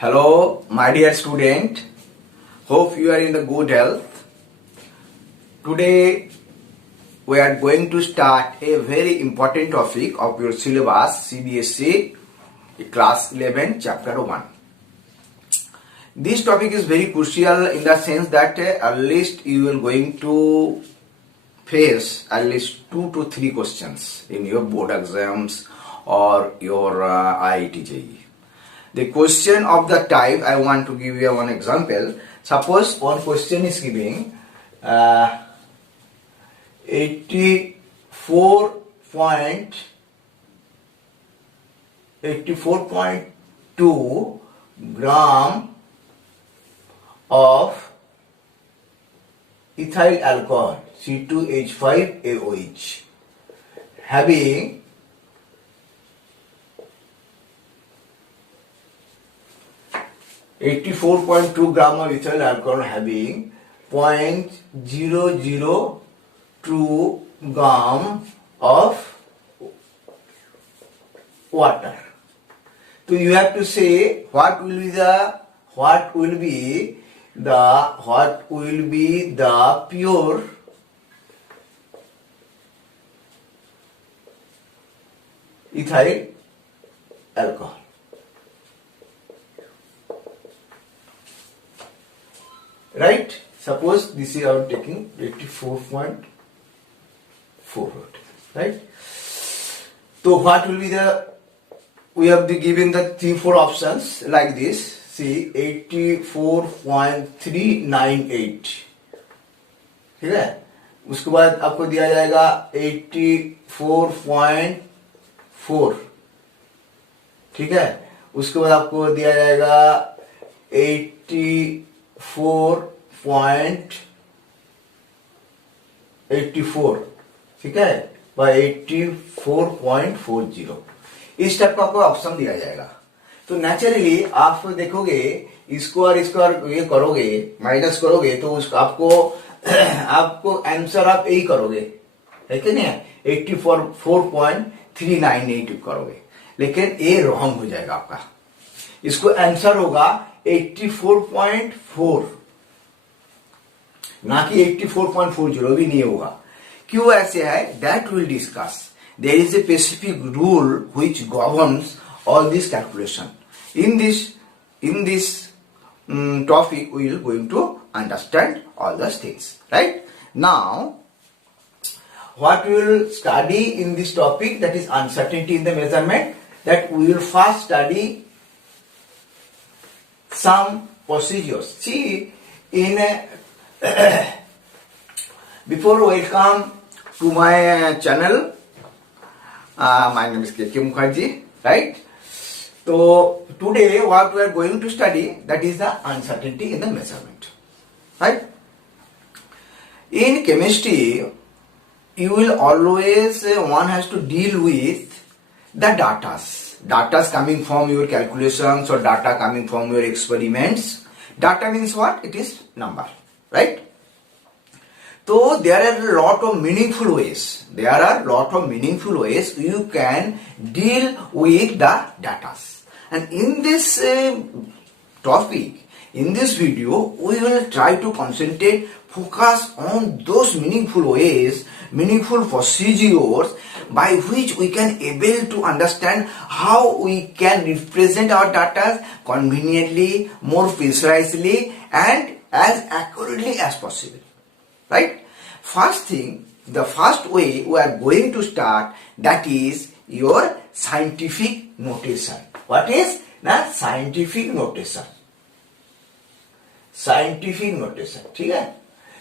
Hello, my dear student. Hope you are in the good health. Today we are going to start a very important topic of your syllabus, CBSE class 11 chapter 1. This topic is very crucial in the sense that at least you will going to face at least 2 to 3 questions in your board exams or your IIT JEE. The question of the type, I want to give you one example. Suppose one question is giving 84.2 gram of ethyl alcohol C2H5AOH having 84.2 gram of ethyl alcohol having 0.002 gram of water. So you have to say what will be the pure ethyl alcohol. Right? Suppose this is our taking 84.4. Right? So what will be we have to given the 3-4 options like this. See 84.398. ठीक है? उसके बाद आपको दिया जाएगा 84.4. ठीक है? उसके बाद आपको दिया जाएगा 84.84. ठीक है? बाय 84.40. इस टाइप का आपको ऑप्शन दिया जाएगा. तो नेचुरली आप देखोगे इसको और ये करोगे माइनस करोगे तो आपको आंसर आप यही करोगे है कि नहीं 84.398 करोगे लेकिन ये रॉन्ग हो जाएगा आपका. इसको आंसर होगा 84.4 ना कि 84.40 भी नहीं होगा. क्यों ऐसे है that will discuss. There is a specific rule which governs all this calculation. In this topic, we will going to understand all those things. Right? Now, what we will study in this topic, that is uncertainty in the measurement, that we will first study some procedures. See, before welcome to my channel. My name is K.K. Mukherjee, right? So today what we are going to study, that is the uncertainty in the measurement, right? In chemistry, you will always one has to deal with the data coming from your calculations or data coming from your experiments. Data means what? It is number, right? So there are a lot of meaningful ways. You can deal with the data. And in this topic, in this video, we will try to focus on those meaningful ways, meaningful procedures by which we can able to understand how we can represent our data conveniently, more precisely, and as accurately as possible. Right? First thing, the first way we are going to start, that is your scientific notation. What is the scientific notation? Scientific notation. ठीक है?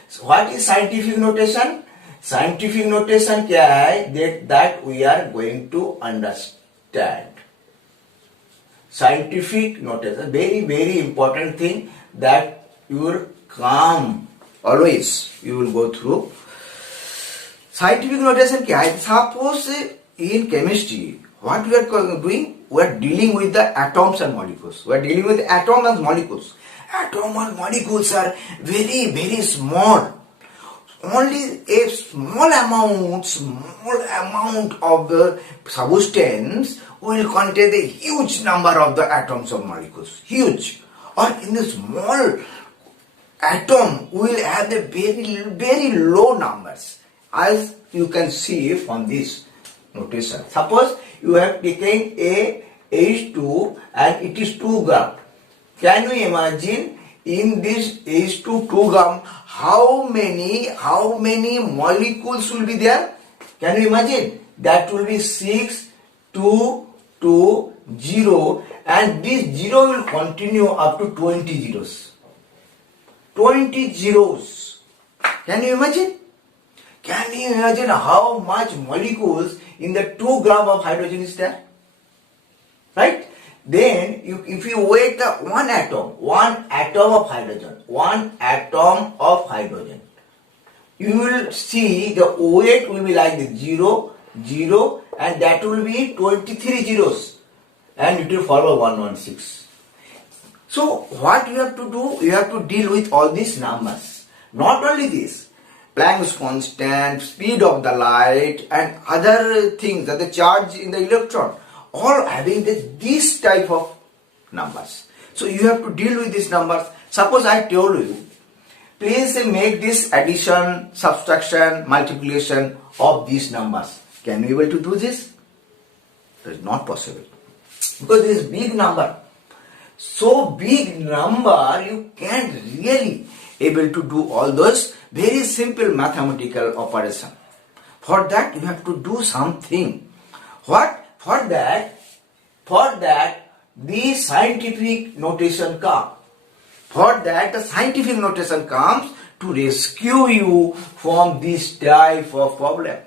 So what is scientific notation? Scientific notation क्या है? That we are going to understand. Scientific notation, very very important thing that you will come. Always you will go through. Scientific notation क्या है? Suppose in chemistry, what we are doing? We are dealing with the atoms and molecules. We are dealing with atoms and molecules. Atoms and molecules are very very small. only a small amount of the substance will contain a huge number of the atoms of molecules. Huge. Or in the small atom will have the very low numbers, as you can see from this notation. Suppose you have taken a H2 and it is 2 gram. Can you imagine in this H2 2 gram how many molecules will be there? Can you imagine? That will be 6, 2, 2, 0, and this 0 will continue up to 20 zeros. 20 zeros. Can you imagine? Can you imagine how much molecules in the 2 gram of hydrogen is there? Right? Then, if you weigh the one atom of hydrogen, you will see the weight will be like the 0, 0, and that will be 23 zeros, and it will follow 116. So, what you have to do? You have to deal with all these numbers. Not only this, Planck's constant, speed of the light, and other things, that the charge in the electron, all having this type of numbers. So you have to deal with these numbers. Suppose I told you, please make this addition, subtraction, multiplication of these numbers. Can you able to do this? It is not possible. Because this big number. So big number, you can't really able to do all those very simple mathematical operation. For that you have to do something. What? For that the scientific notation comes. For that the scientific notation comes to rescue you from this type of problem.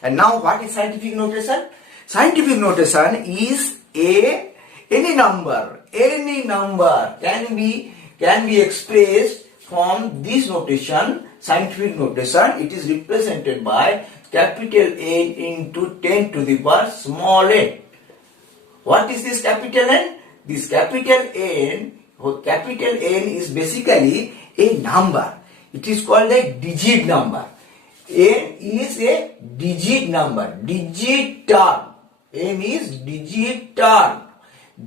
And now what is scientific notation? Scientific notation is any number can be expressed from this notation, scientific notation. It is represented by capital N into 10 to the power small n. What is this capital N? This capital N is basically a number. It is called a digit number. N is a digit number, digit term. N is digit term.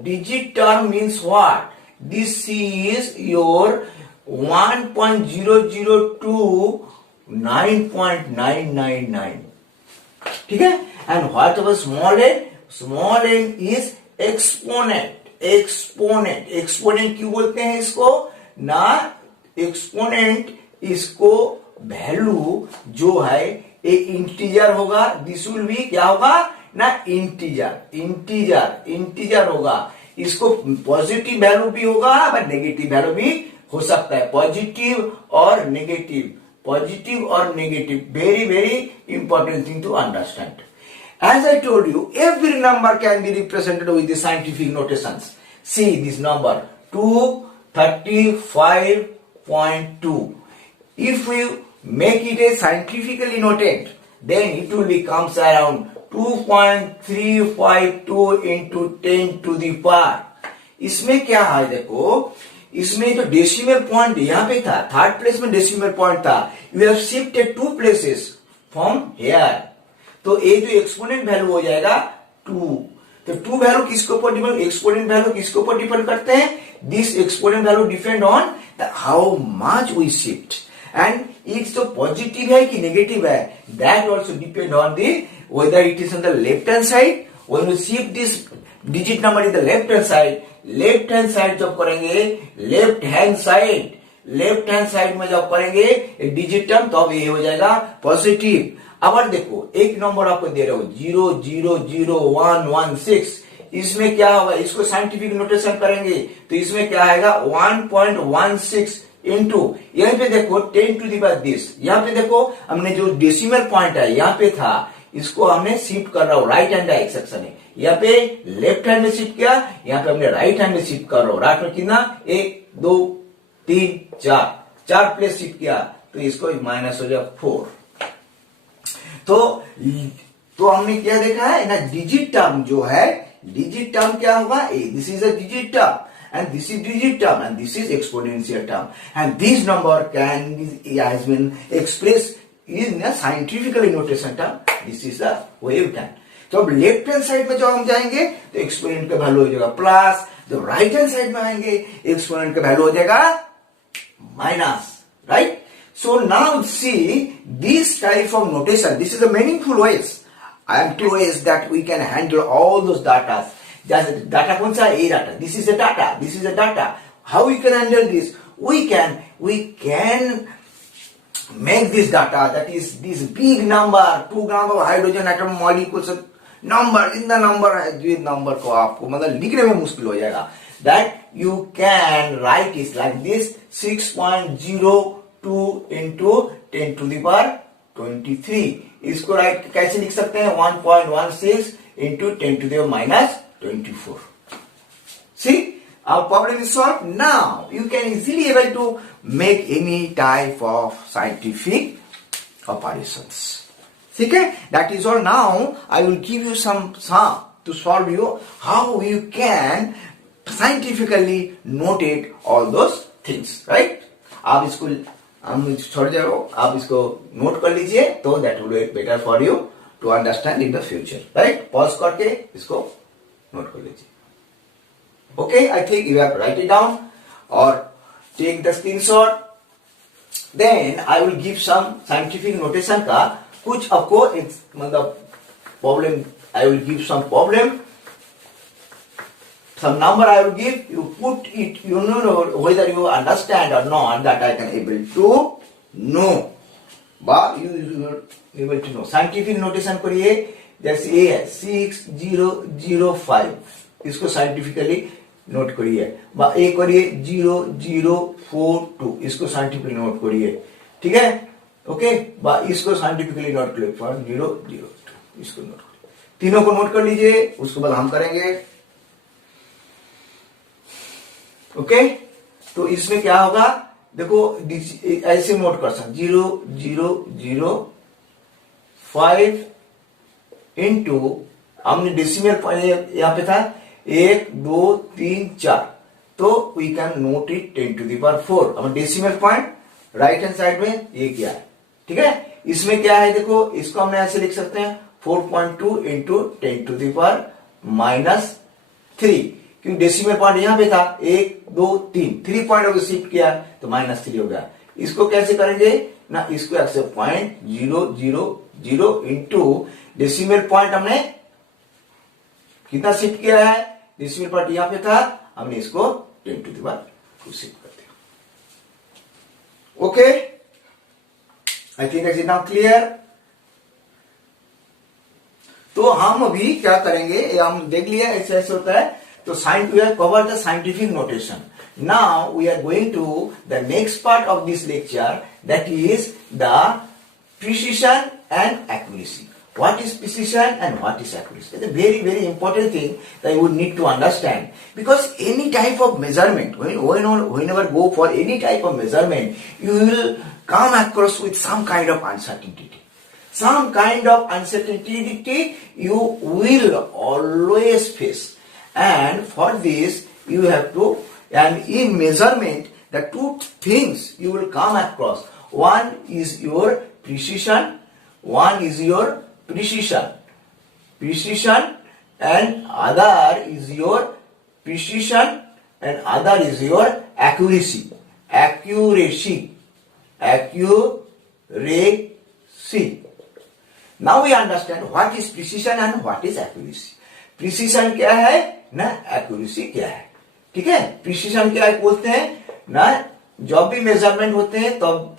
Digit term means what? This is your 1.002 9.999. ठीक है? And whatever small n is exponent. Exponent क्यों बोलते हैं इसको? ना exponent इसको value जो है एक इंटीजर होगा. दिस विल बी क्या होगा? ना इंटीजर होगा. इसको पॉजिटिव वैल्यू भी होगा बट नेगेटिव वैल्यू भी हो सकता है. पॉजिटिव और negative. Very important thing to understand. As I told you, every number can be represented with the scientific notations. See this number 235.2. If we make it a scientifically noted, then it will becomes around 2.352 into 10 to the power. इसमें क्या है देखो, इसमें जो decimal point यहाँ पे था, third place में डेसिमल पॉइंट था. You have shifted 2 places from here. तो ये जो एक्सपोनेंट वैल्यू हो जाएगा 2. तो 2 वैल्यू किसके ऊपर डिपेंड, एक्सपोनेंट वैल्यू किसके ऊपर डिपेंड करते हैं? This exponent value depend on the how much we shift. And it's जो पॉजिटिव है कि नेगेटिव है, that also depend on the whether it is on the left hand side. When you shift this digit number in the left hand side जब करेंगे left hand side में जब करेंगे digit term तब ये हो जाएगा पॉजिटिव. अब देखो एक नंबर आपको दे रहे हो 000116. इसमें क्या होगा? इसको साइंटिफिक नोटेशन करेंगे तो इसमें क्या आएगा? 1.16 इंटू यहाँ पे देखो 10 to the power this. यहाँ पे देखो हमने जो डेसिमल पॉइंट है यहाँ पे था, इसको हमने शिफ्ट कर रहा हूं राइट हैंड सेक्शन में. यहाँ पे लेफ्ट हैंड में शिफ्ट किया, यहाँ पे हमने राइट हैंड में शिफ्ट कर रहा हूं. राइट में कितना? 1 2 3 4 प्लेस शिफ्ट किया तो इसको माइनस हो जाए 4. तो हमने क्या देखा है ना, डिजिट टर्म जो है, डिजिट टर्म क्या होगा? This is a digit term and this is digit term, and this is exponential term, and this number has been expressed in a scientific notation term. This is the way you can. तो अब left hand side में जब हम जाएंगे तो exponent का value हो जाएगा प्लस, जब राइट हैंड साइड में आएंगे एक्सपोनेंट का वैल्यू हो जाएगा minus, right? So now see this type of notation. This is the meaningful ways. I am two ways that we can handle all those data. Just data कौन सा? A data. This is the data. This is the data. How we can handle this? We can make this data, that is this big number, 2 grams of hydrogen atom molecules number in the number, this number को आपको मतलब लिखने में मुश्किल हो जाएगा. That you can write is like this: 6.02 into 10 to the power 23. इसको right कैसे लिख सकते हैं? 1.16 into 10 to the power minus 24. See, our problem is solved. Now you can easily able to make any type of scientific operations. Okay, that is all. Now I will give you some to solve you how you can scientifically notate all those things, right? आप इसको हम छोड़ जाओ, आप इसको note कर लीजिए, तो that will be better for you to understand in the future, right? Pause करके इसको नोट कर लीजिए. Okay, I think you have to write it down or take the screenshot. Then I will give some scientific notation का कुछ आपको मतलब problem. I will give some problem, some number I will give. You put it. You know whether you understand or not. That I can able to know. But you are able to know. Scientific notation करिए. जैसे A है 6005. इसको scientifically note करिए. बा A करिए 0042. इसको scientifically note करिए. ठीक है? ओके, बा इसको साइंटिफिकली नोट करिए. 002 इसको नोट करिए. तीनों को नोट कर लीजिए. उसके बाद हम करेंगे. ओके, तो इसमें क्या होगा? देखो ऐसे नोट कर सकते. 0005 इंटू हमने डेसिमल यहां पे था 1 2 3 4, तो we can note it 10 to the power 4. अब decimal point right hand side में ये क्या है? ठीक है, इसमें क्या है? देखो इसको हमने ऐसे लिख सकते हैं 4.2 इंटू 10 to the power -3, क्योंकि डेसिमल पॉइंट यहां पे था 1 2 3, 3 पॉइंट अगर शिफ्ट किया तो -3 हो गया. इसको कैसे करेंगे ना? इसको ऐसे 0.000 इंटू डेसिमल पॉइंट हमने कितना शिफ्ट किया है? डेसिमल पॉइंट यहां पे था, हमने इसको 10 to the power 2 शिफ्ट कर दिया. Okay, I think it is now clear. तो हम अभी क्या करेंगे, हम देख लिया ऐसे ऐसे होता है. तो we have covered the scientific notation. Now we are going to the next part of this lecture, that is the precision and accuracy. What is precision and what is accuracy? It's a very, very important thing that you would need to understand. Because any type of measurement, whenever go for any type of measurement, you will come across with some kind of uncertainty. Some kind of uncertainty you will always face. And for this, you have to, and in measurement, the two things you will come across. One is your precision, one is your precision, and other is your precision, and other is your accuracy. Now we understand what is precision and what is accuracy. Precision क्या है ना, accuracy क्या है. ठीक है, precision क्या है बोलते हैं ना, जब भी मेजरमेंट होते हैं तब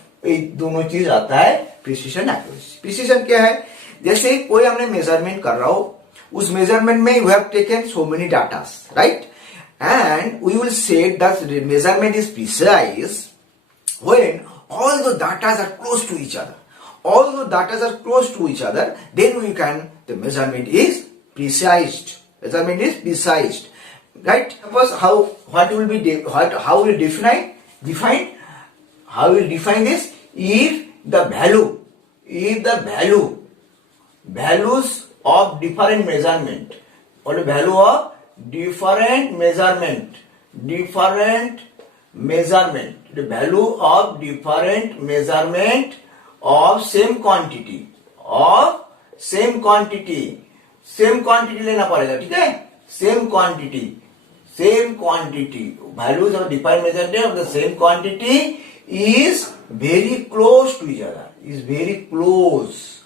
दोनों चीज आता है, precision, accuracy. precision क्या है? जैसे कोई हमने मेजरमेंट कर रहा हो, उस मेजरमेंट में you have taken so many datas, right? And we will say that the measurement is precise when all the datas are close to each other. All the data are close to each other, then we can, the measurement is precised. Measurement is precised, right? Suppose how will we define? How will define this? If the values of different measurement, or the value of different measurement, different measurement, the value of different measurement of same quantity, same quantity लेना पड़ेगा, ठीक है, same quantity, values of different measurement of the same quantity is very close to each other, is very close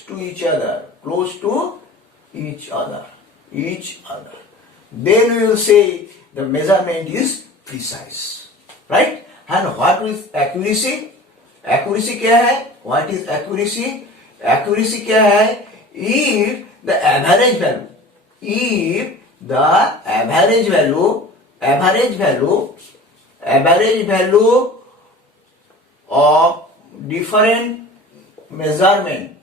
to each other, then we will say the measurement is precise, right? And what is accuracy? Accuracy क्या है? What is accuracy? Accuracy क्या है? If the average value of different measurement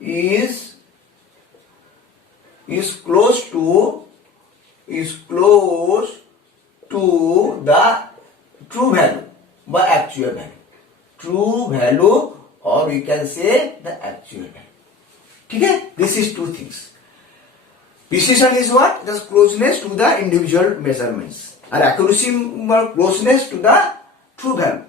is close to the true value by actual value, or we can say the actual value. ठीक है, this is two things. Precision is what? The closeness to the individual measurements, and accuracy closeness to the true value,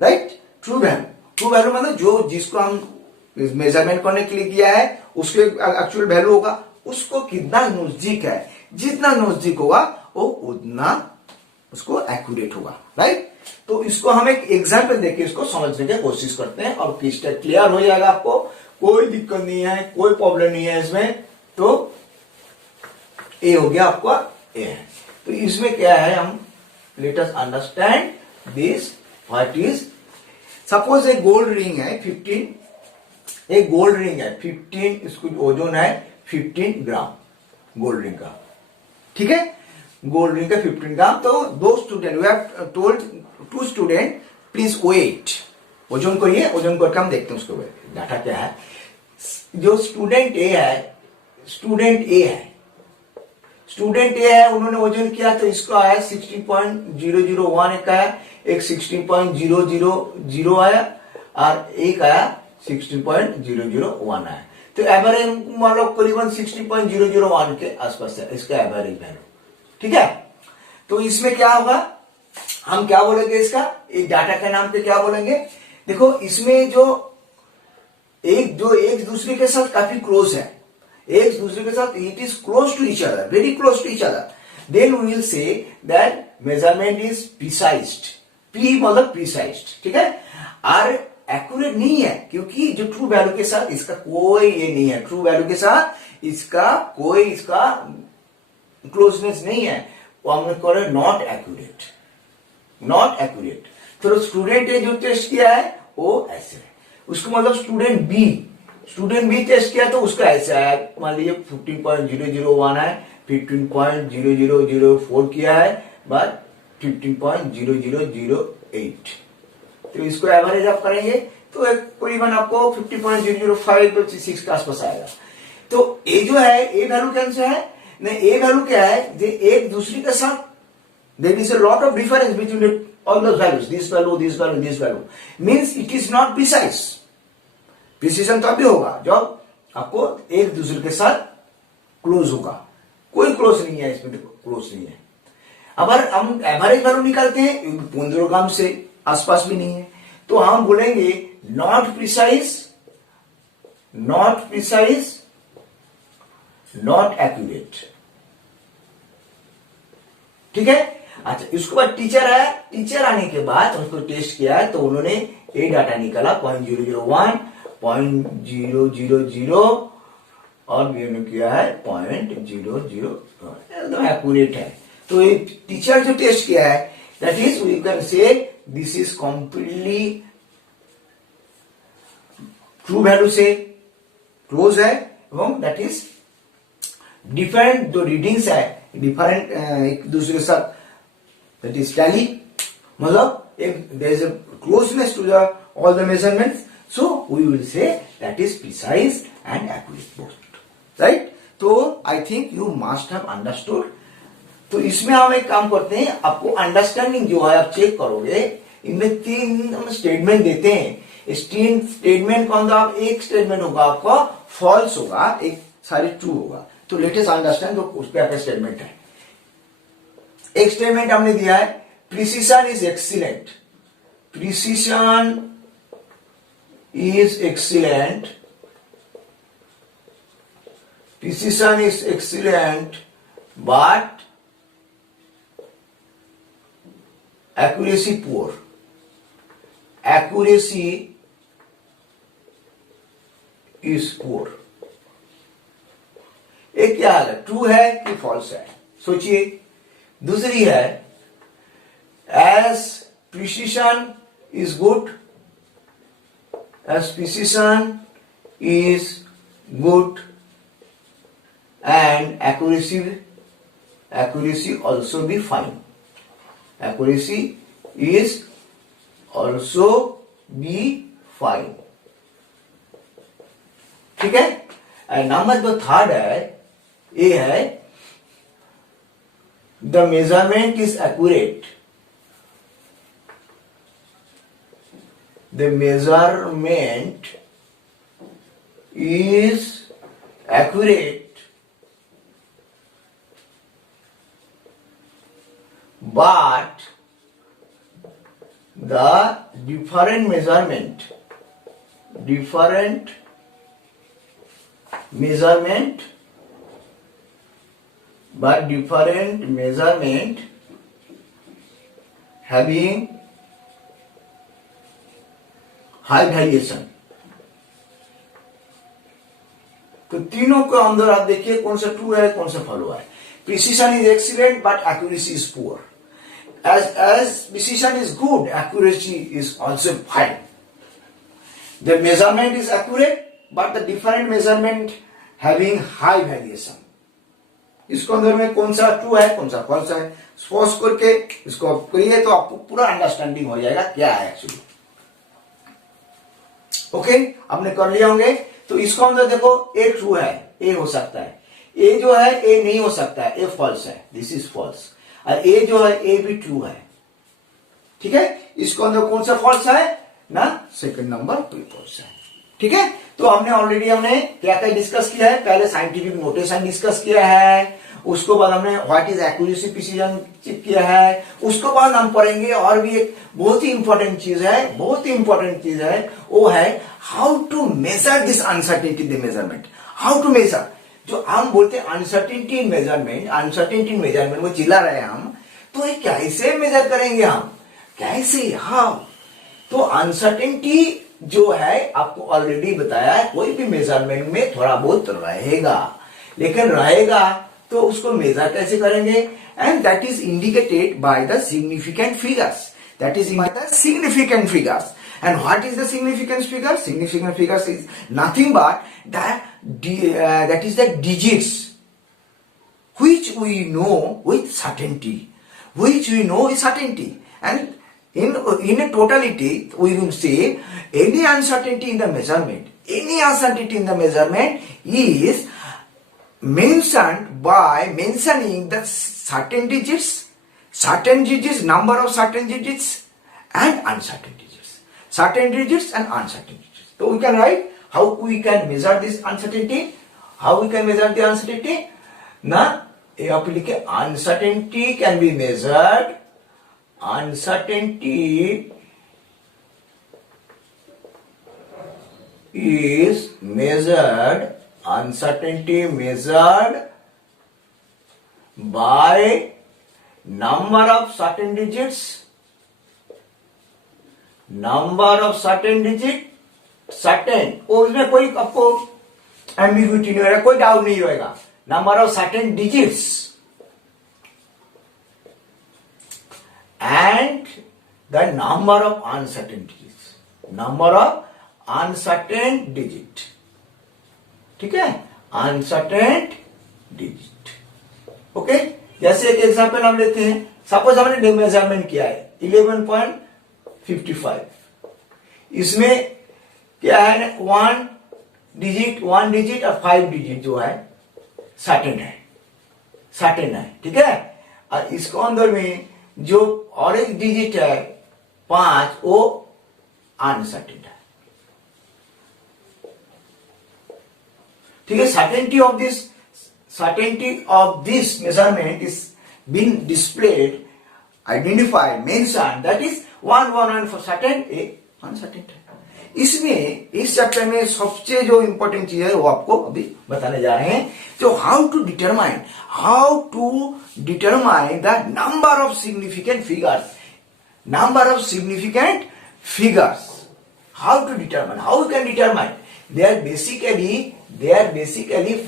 right? True value मतलब जो जिसको हम measurement करने के लिए किया है उसके एक्चुअल वैल्यू होगा, उसको कितना नजदीक है, जितना नजदीक होगा वो उतना उसको एक्यूरेट होगा, राइट? तो इसको हम एक एग्जांपल देके इसको समझने की कोशिश करते हैं और क्लियर हो जाएगा आपको, कोई दिक्कत नहीं है, कोई प्रॉब्लम नहीं है इसमें। तो ए हो गया आपका ए है, तो इसमें क्या है, हम let us understand this what is, suppose एक गोल्ड रिंग है 15, एक गोल्ड रिंग है 15, इसको ओजन है 15 ग्राम गोल्ड रिंग का, ठीक है, गोल्ड रिंग का 15 ग्राम। तो दो student, we have told to student please wait, ओजन करिए, ओजन करके हम देखते हैं उसको डाटा क्या है। जो स्टूडेंट ए है, उन्होंने वजन किया तो इसको आया 16.001 एक आया, एक 16.000 आया और एक आया 16.001 आया। तो एवरेज मतलब करीबन 16.001 के आसपास है इसका एवरेज वैल्यू, ठीक है। तो इसमें क्या होगा, हम क्या बोलेंगे, इसका एक डाटा के नाम पे क्या बोलेंगे, देखो इसमें जो एक दूसरे के साथ काफी क्लोज है, एक दूसरे के साथ it is close to each other, very close to each other, then we will say that measurement is precised, पी मतलब प्रिसाइज्ड, ठीक है। और एक्यूरेट नहीं है क्योंकि जो ट्रू वैल्यू के साथ इसका कोई ये नहीं है, ट्रू वैल्यू के साथ इसका कोई इसका क्लोजनेस नहीं है, वो हमने कहा नॉट एक्यूरेट, नॉट एक्यूरेट। तो स्टूडेंट ने जो टेस्ट किया है वो ऐसे है, उसको मतलब स्टूडेंट बी टेस्ट किया तो उसका ऐसा है, मान लीजिए 15.001 है, 15.0004 किया है, बट 15.0008, तो इसको एवरेज आप करेंगे तो एक करीबन आपको 50.005 के आसपास आएगा। तो ए जो है, ए वैल्यू कैसे है ना, ए वैल्यू क्या है, जो एक दूसरे के साथ there is a lot of difference between all those values, this value means it is not precise। Precision तो अभी होगा जब आपको एक दूसरे के साथ क्लोज होगा, कोई क्लोज नहीं है इसमें, क्लोज नहीं है। अगर हम एवरेज वैल्यू निकालते हैं 15 ग्राम से आसपास भी नहीं है, तो हम बोलेंगे नॉट प्रिसाइज, नॉट एक्यूरेट, ठीक है। अच्छा, इसके बाद टीचर आया, टीचर आने के बाद उसको टेस्ट किया है तो उन्होंने ये डाटा निकाला 0.001, 0.000 और उन्होंने किया है 0.00, एकदम एक्यूरेट है। तो ये टीचर जो टेस्ट किया है that is we can say this is completely true value से क्लोज है, एवं दैट इज डिफरेंट जो रीडिंग्स है डिफरेंट एक दूसरे के साथ, that is tally, मतलब there is a closeness to all the measurements, so we will say that is precise and accurate both, right? तो I think you must have understood। तो इसमें हम एक काम करते हैं, आपको अंडरस्टैंडिंग जो है आप चेक करोगे, इनमें 3 स्टेटमेंट देते हैं, 3 स्टेटमेंट कौन सा, एक स्टेटमेंट होगा आपका फॉल्स होगा, एक सारे ट्रू होगा। तो लेटेस्ट अंडरस्टैंड तो उस पर आपका स्टेटमेंट है, एक स्टेटमेंट हमने दिया है, precision is excellent, precision is excellent, precision is excellent, but accuracy poor, accuracy is poor. एक क्या है, ट्रू है कि फॉल्स है, सोचिए। दूसरी है, as precision is good, as precision is good and accuracy also be fine, accuracy is also be fine, ठीक है। एंड नंबर जो थर्ड है, ये है the measurement is accurate, the measurement is accurate but the different measurement having high variation. तो तीनों के अंदर आप देखिए कौन सा ट्रू है, कौन सा फॉलो है। Precision is excellent but accuracy is poor, as precision is good, accuracy is also fine. The measurement is accurate but the different measurement having high variation. इसको अंदर में कौन सा ट्रू है, कौन सा फॉल्स है, सपोज करके इसको करिए तो आपको पूरा अंडरस्टैंडिंग हो जाएगा क्या है एक्चुअली। ओके, आपने कर लिया होंगे। तो इसको अंदर देखो, ए ट्रू है, ए हो सकता है, ए जो है ए नहीं हो सकता है, ए फॉल्स है, दिस इज फॉल्स। और ए जो है ए भी ट्रू है, ठीक है। इसको अंदर कौन सा फॉल्स है ना, सेकंड नंबर फॉल्स है, ठीक है। तो हमने क्या क्या डिस्कस किया है, पहले साइंटिफिक नोटेशन डिस्कस किया है, उसको बाद हमने what is accuracy precision check किया है, उसको बाद हम पढ़ेंगे और भी एक बहुत ही इंपॉर्टेंट चीज है, वो है how to measure this uncertainty in measurement. How to measure, जो हम बोलते हैं अनसर्टेनिटी इन मेजरमेंट, वो चिल्ला रहे हैं हम, तो ये कैसे मेजर करेंगे हम, कैसे, हाउ। तो अनसर्टेनिटी जो है आपको ऑलरेडी बताया है, कोई भी मेजरमेंट में थोड़ा बहुत रहेगा, लेकिन रहेगा तो उसको मेजर कैसे करेंगे, and that is indicated by the significant figures, and what is the significant figures is nothing but that is the digits which we know with certainty, and in a totality we will say any uncertainty in the measurement is mentioned by mentioning the certain digits, number of certain digits and uncertain digits, So we can write how we can measure this uncertainty, ना ये आप लिखे uncertainty can be measured, uncertainty is measured by number of certain digits, certain, उसमें कोई आपको ambiguity नहीं होगा, कोई डाउट नहीं होगा, number of certain digits and the number of uncertain digit, ठीक है, अनसर्टेन डिजिट। ओके, जैसे एक एग्जांपल हम लेते हैं, सपोज हमने मेजरमेंट किया है 11.55, इसमें क्या है, 1 डिजिट और 5 डिजिट जो है सर्टेन है, ठीक है। और इसको अंदर में जो और एक डिजिट है 5, वो अनसर्टेन है, ठीक है। certainty of this measurement is been displayed, identified, mentioned, that is one for certain, a uncertain है। इसमें इस चैप्टर में सबसे जो इंपॉर्टेंट चीज है वो आपको अभी बताने जा रहे हैं, जो how to determine the number of significant figures, how you can determine, they are basically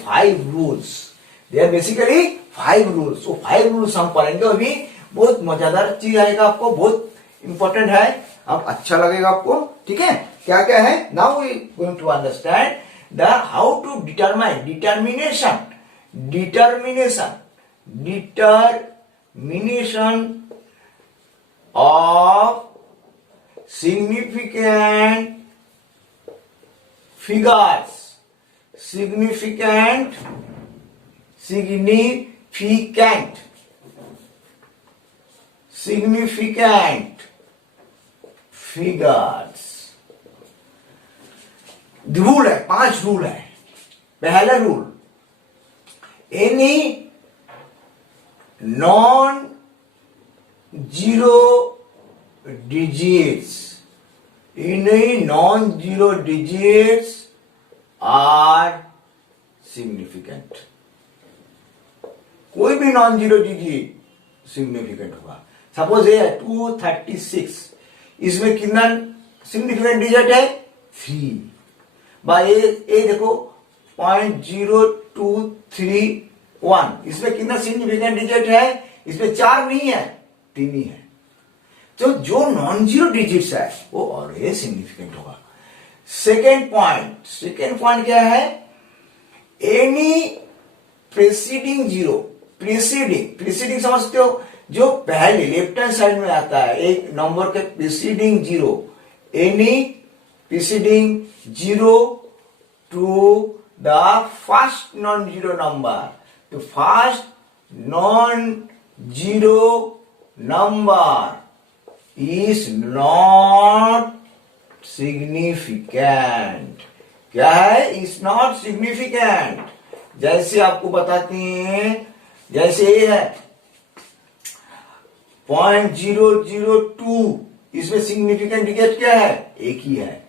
5 rules, so 5 rules हम पढ़ेंगे अभी। बहुत मजेदार चीज आएगा आपको, बहुत इंपॉर्टेंट है, अब अच्छा लगेगा आपको, ठीक है। क्या क्या है, now we going to understand the how to determination of significant figures, significant figures। Rule है, 5 रूल है। पहला रूल, any non zero digits are significant। कोई भी नॉन जीरो डिजिट सिग्निफिकेंट होगा। सपोज ये 236, इसमें कितना सिग्निफिकेंट डिजिट है, 3। भाई ये देखो 0.0231, इसमें कितना सिग्निफिकेंट डिजिट है, इसमें 4 नहीं है, 3 ही है। तो जो नॉन जीरो डिजिट्स है वो ऑलवेज सिग्निफिकेंट होगा। सेकेंड पॉइंट क्या है, एनी प्रीसीडिंग जीरो, प्रीसीडिंग समझते हो, जो पहले लेफ्ट हैंड साइड में आता है एक नंबर के preceding zero, any preceding zero to the first non zero number, तो first non zero number is not significant। क्या है, is not significant। जैसे आपको बताते हैं, जैसे ये है 0.002, इसमें सिग्निफिकेंट डिजिट क्या है, एक ही है।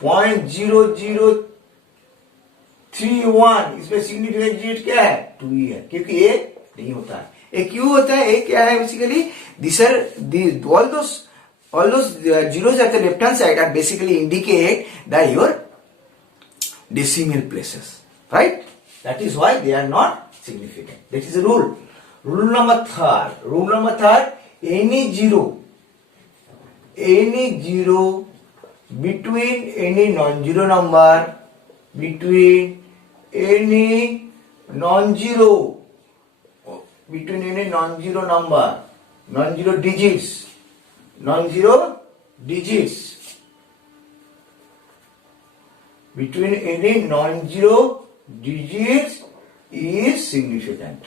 0.0031, इसमें सिग्निफिकेंट डिजिट क्या है, 2 ही है, क्योंकि ये नहीं होता है। एक क्यों होता है, एक क्या है, basically these are all those zeros at the left hand side are basically indicate that your decimal places, right? That is why they are not significant। That is a rule। Rule number third, any zero between any non-zero number, between any non-zero number, non-zero digits between any non-zero digits is significant।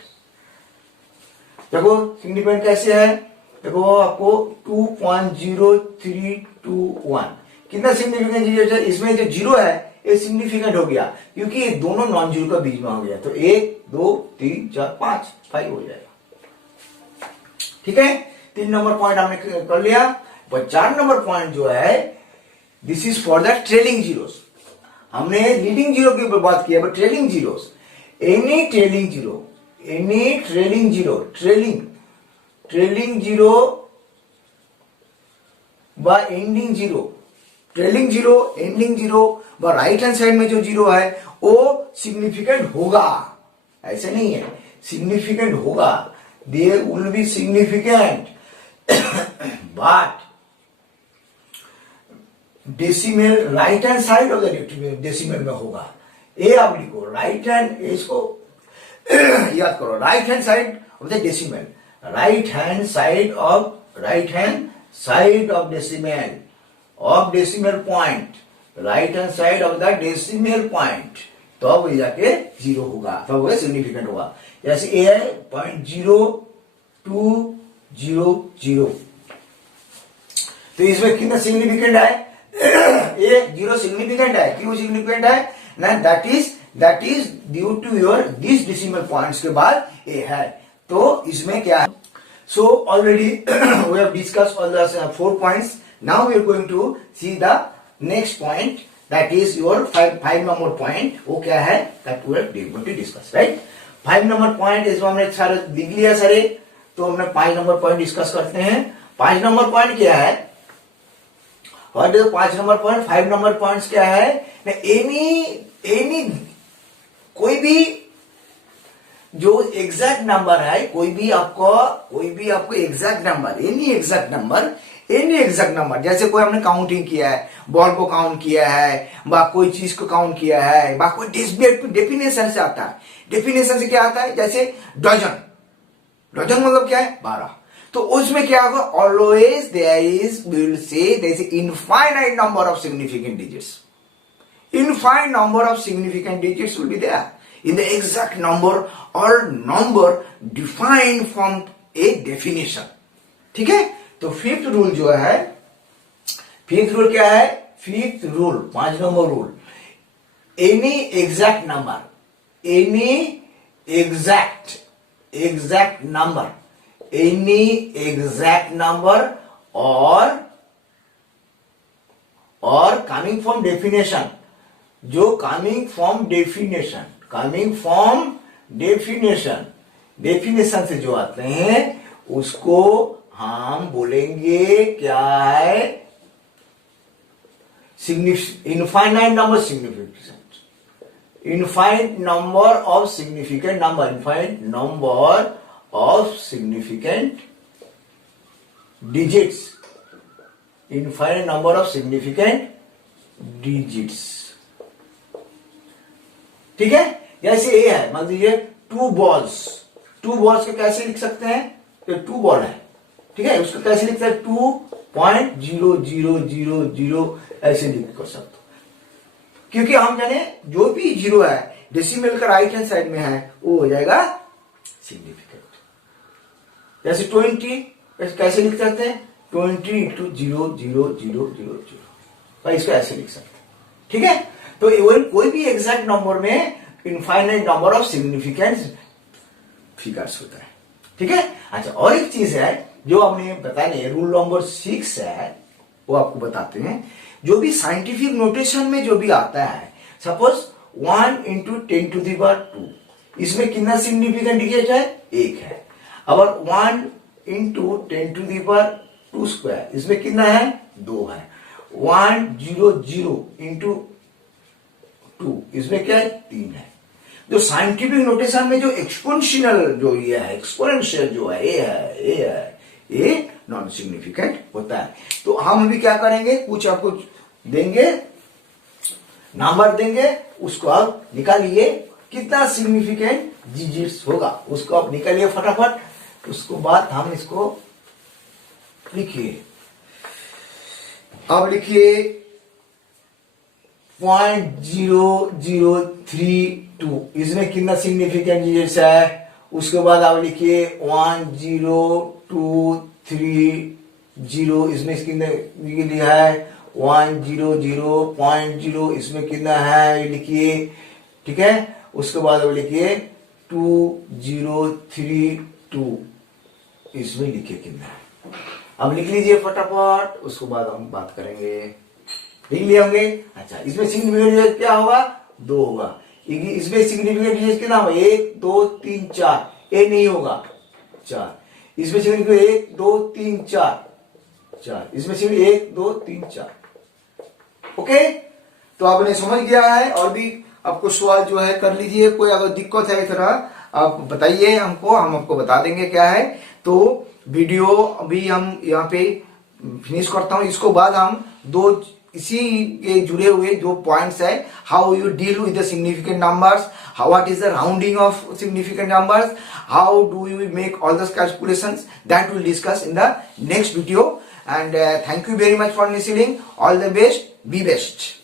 देखो significant कैसे है, देखो आपको 2.0321 कितना significant digit है, इसमें जो zero है ये सिग्निफिकेंट हो गया, क्योंकि ये दोनों नॉन जीरो का बीच में हो गया, तो 1 2 3 4 5 5 हो जाएगा। ठीक है, 3 नंबर पॉइंट हमने कर लिया। पर 4 नंबर पॉइंट जो है, this is for the trailing zeros. हमने लीडिंग जीरो की बात किया, but trailing zeros, any trailing zero व एंडिंग जीरो व राइट हैंड साइड में जो जीरो है वो सिग्निफिकेंट होगा, ऐसे नहीं है, सिग्निफिकेंट होगा, they will be significant but decimal right hand side of the decimal में होगा। ए आप लिखो, राइट हैंड, इसको याद करो, right hand side of the decimal, right hand side of decimal point, right hand side of the decimal point, तो अब ये जाके जीरो होगा, तब वो सिग्निफिकेंट होगा। जैसे ए है 0.0200, तो इसमें कितना सिग्निफिकेंट है, ये जीरो सिग्निफिकेंट है। क्यों सिग्निफिकेंट है ना, that is due to your this decimal points के बाद ए है, तो इसमें क्या है, so already we have discuss all the 4 points. Now we are going to see the next point, that is your 5 number point. वो क्या है, that we are going to discuss, right. 5 number point इसमें हमने सारे लिख लिया सारे, तो हमने 5 नंबर पॉइंट डिस्कस करते हैं. 5 नंबर पॉइंट क्या है, और 5 नंबर पॉइंट, 5 नंबर पॉइंट्स क्या है, एनी कोई भी जो एग्जैक्ट नंबर है, कोई भी आपको exact number, any exact number, जैसे कोई हमने काउंटिंग किया है, बॉल को काउंट किया है, बा कोई चीज को काउंट किया है, बा कोई डेफिनेशन से आता है. डेफिनेशन से क्या आता है, जैसे डजन मतलब क्या है, 12. तो उसमें क्या होगा, always there is, we will say there is infinite number of significant digits. Infinite number of significant digits will be there in the exact number or number defined from a definition. ठीक है. तो fifth rule जो है, fifth rule क्या है, fifth rule 5 number rule, any exact number, any exact number, any exact number और coming from definition, जो coming from definition से जो आते हैं उसको हम बोलेंगे क्या है, infinite number significant, infinite number of significant number, infinite number of significant digits, infinite number of significant digits. ठीक है. जैसे ये है, मान लीजिए 2 बॉल्स को कैसे लिख सकते हैं, तो 2 बॉल है, ठीक है, उसको कैसे लिखते हैं, 2.0000 ऐसे लिख कर सकते हो, क्योंकि हम जाने जो भी जीरो है डेसिमल का राइट हैंड साइड में है वो हो जाएगा सिग्निफिकेंट. जैसे 20 कैसे लिख सकते हैं, 20 × 0.0000, भाई इसको ऐसे लिख सकते हैं. ठीक है. तो कोई भी एग्जैक्ट नंबर में infinite number of significant figures होता है. ठीक है. अच्छा, और एक चीज है जो हमने बताया, रूल नंबर 6 है, वो आपको बताते हैं. जो भी साइंटिफिक नोटेशन में जो भी आता है, सपोज 1 × 10⁻², इसमें कितना सिग्निफिकेंट डिजिट है, 1 है. अब 1 × 10⁻², इसमें कितना है, 2 है. 100 × 2, इसमें क्या है, 3 है. जो साइंटिफिक नोटेशन में जो एक्सपोनेंशियल जो ये है, एक्सपोनेंशियल जो है, ये नॉन सिग्निफिकेंट होता है. तो हम भी क्या करेंगे, कुछ आपको देंगे, नंबर देंगे, उसको आप निकालिए कितना सिग्निफिकेंट डिजिट्स होगा, उसको आप निकालिए फटाफट. उसको बाद हम इसको लिखिए. अब लिखिए 0.0032, इसमें कितना सिग्निफिकेंट डिजिट्स है. उसके बाद आप लिखिए 10230, इसमें कितना लिखा है, 100.0, इसमें कितना है लिखिए. ठीक है. उसके बाद आप लिखिए 2032, इसमें लिखिए कितना है. अब लिख लीजिए फटाफट, उसके बाद हम बात करेंगे. लिख लिए होंगे. अच्छा, इसमें सिग्निफिकेंट क्या होगा, 2 होगा. इसमें सिग्निफिकेंट डिजिट कितना होगा, 1 2 3 4, ए नहीं होगा, 4. इसमें सिग्निफिकेंट 1 2 3 4, इसमें सिग्निफिकेंट 1 2 3 4. ओके. तो आपने समझ गया है. और भी आपको सवाल जो है कर लीजिए. कोई अगर दिक्कत है इस तरह आप बताइए हमको, हम आपको बता देंगे क्या है. तो वीडियो अभी हम यहाँ पे फिनिश करता हूँ. इसको बाद हम 2 इसी के जुड़े हुए जो पॉइंट्स है, how you deal with the significant numbers, what is the rounding off significant numbers, how do you make all the calculations, that will discuss in the next video. And thank you very much for listening. All the best, B best.